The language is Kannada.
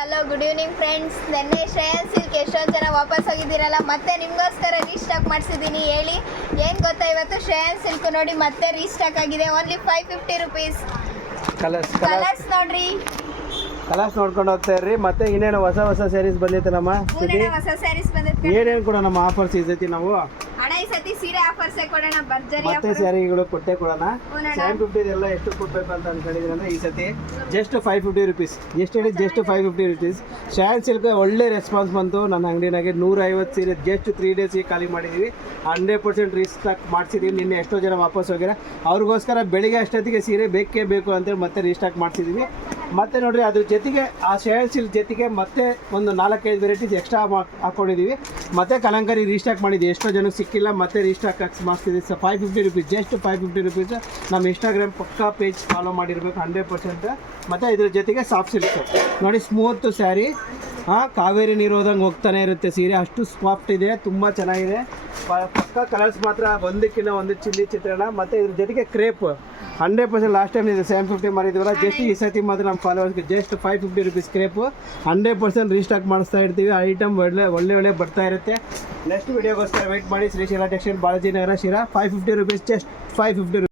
Hello good evening friends. ನೆನ್ನೆ ಶ್ರೇಯನ್ ಸಿಲ್ಕ್ ಎಷ್ಟೊಂದು ಜನ ವಾಪಸ್ ಹೋಗಿದ್ದೀರಲ್ಲ, ಮತ್ತೆ ನಿಮಗೋಸ್ಕರ ರೀಸ್ಟಾಕ್ ಮಾಡಿಸಿದ್ದೀನಿ. ಹೇಳಿ ಏನು ಗೊತ್ತಾ, ಇವತ್ತು ಶ್ರೇಯನ್ ಸಿಲ್ಕ್ ನೋಡಿ ಮತ್ತೆ ರೀಸ್ಟಾಕ್ ಆಗಿದೆ. Only 550 rupees. ಕಲರ್ಸ್ ನೋಡ್ರಿ, ಕಲರ್ಸ್ ನೋಡ್ಕೊಂಡು ಹೋಗ್ತಾ ಇರ್ರಿ. ಮತ್ತೆ ಇನ್ನೇನು ಹೊಸ ಸ್ಯಾರೀಸ್ ಬಂದೈತೆ ನಮ್ಮ ಹೊಸ ಸ್ಯಾರೀಸ್ ಬಂದೈತೆ. ಏನೇನು ಕೂಡ ನಮ್ಮ ಆಫರ್ಸ್ ಇರ್ತೈತಿ. ನಾವು ಅಣ್ಣ ಈ ಸತಿ ಸೀರೆ ಆಫರ್ಸೇ ಕೊಡೋಣ, ಭರ್ಜರಿ ಮತ್ತೆ ಸ್ಯಾರಿಗಳು ಕೊಟ್ಟೆ ಕೊಡೋಣ. 750 ಎಲ್ಲ ಎಷ್ಟು ಕೊಡ್ಬೇಕು ಅಂತ ಅನ್ಕೊಂಡಿದ್ರೆ ಅಂದ್ರೆ ಈ ಸತಿ ಜಸ್ಟ್ 550 ರುಪೀಸ್. ಎಷ್ಟು ಹೇಳಿ, ಜಸ್ಟ್ 550 ರುಪೀಸ್. ಶ್ರೇಯನ್ ಸಿಲ್ಕ್ ಒಳ್ಳೆ ರೆಸ್ಪಾನ್ಸ್ ಬಂತು. ನನ್ನ ಅಂಗಡಿನಾಗೆ 150 ಸೀರೆ ಜಸ್ಟ್ 3 ಡೇಸ್ಗೆ ಖಾಲಿ ಮಾಡಿದ್ದೀವಿ. 100% ರೀಸ್ಟಾಕ್ ಮಾಡಿಸಿದ್ದೀವಿ. ನಿನ್ನೆ ಎಷ್ಟೋ ಜನ ವಾಪಸ್ ಹೋಗ್ಯಾರ. ಅವ್ರಿಗೋಸ್ಕರ ಬೆಳಿಗ್ಗೆ ಅಷ್ಟೊತ್ತಿಗೆ ಸೀರೆ ಬೇಕೇ ಬೇಕು ಅಂತೇಳಿ ಮತ್ತೆ ರೀಸ್ಟಾಕ್ ಮಾಡಿಸಿದ್ದೀವಿ. ಮತ್ತೆ ನೋಡ್ರಿ, ಅದ್ರ ಜೊತೆಗೆ ಆ ಶ್ರೇಯನ್ ಸಿಲ್ಕ್ ಜೊತೆಗೆ ಮತ್ತೆ ಒಂದು 4-5 ವೆರೈಟೀಸ್ ಎಕ್ಸ್ಟ್ರಾ ಹಾಕ್ಕೊಂಡಿದ್ದೀವಿ. ಮತ್ತೆ ಕಲಂಕಾರಿ ರೀಸ್ಟಾಕ್ ಮಾಡಿದ್ವಿ. ಎಷ್ಟೋ ಜನಕ್ಕೆ ಸಿಕ್ಕಿಲ್ಲ, ಮತ್ತೆ ರೀಸ್ಟಾಕ್ ಮಾಡಿಸ್ತಿದ್ದೀವಿ. 550 rupees, just 550 rupees. ನಮ್ಮ ಇನ್ಸ್ಟಾಗ್ರಾಮ್ ಪಕ್ಕಾ ಪೇಜ್ ಫಾಲೋ ಮಾಡಿರಬೇಕು 100%. ಮತ್ತು ಇದ್ರ ಜೊತೆಗೆ ಸಾಫ್ಟ್ ಸಿಲ್ಕ್ ನೋಡಿ, ಸ್ಮೂತ್ ಸ್ಯಾರಿ. ಕಾವೇರಿ ನೀರು ಹೋದಂಗೆ ಹೋಗ್ತಾನೆ ಇರುತ್ತೆ ಸೀರೆ, ಅಷ್ಟು ಸಾಫ್ಟ್ ಇದೆ, ತುಂಬ ಚೆನ್ನಾಗಿದೆ. ಪಕ್ಕಾ ಕಲರ್ಸ್ ಮಾತ್ರ ಒಂದಕ್ಕಿಂತ ಒಂದು ಚಿಲ್ಲಿ ಚಿತ್ರಣ. ಮತ್ತು ಇದ್ರ ಜೊತೆಗೆ ಕ್ರೇಪ್ 100%. ಲಾಸ್ಟ್ ಟೈಮ್ ಇದು 750 ಮಾರಿದ್ವಲ್ಲ, ಜಸ್ಟ್ ಈ ಸತಿ ಮಾತ್ರ ನಮ್ಮ ಫಾಲೋವರ್ಸ್ಗೆ ಜಸ್ಟ್ 550 ರುಪೀಸ್ ಕ್ರೇಪು 100% ರೀಸ್ಟಾಕ್ ಮಾಡಿಸ್ತಾ ಇರ್ತೀವಿ. ಐಟಮ್ ಒಳ್ಳೆ ಬರ್ತಾ ಇರುತ್ತೆ. ನೆಕ್ಸ್ಟ್ ವೀಡಿಯೋಗೋಸ್ಕರ ವೆಯ್ಟ್ ಮಾಡಿ. ಶ್ರೀಶೈಲ ಟೆಕ್ಸ್ಟೈಲ್, ಬಾಲಾಜಿ ನಗರ, ಶಿರಾ. 550 rupees, just 550 rupees.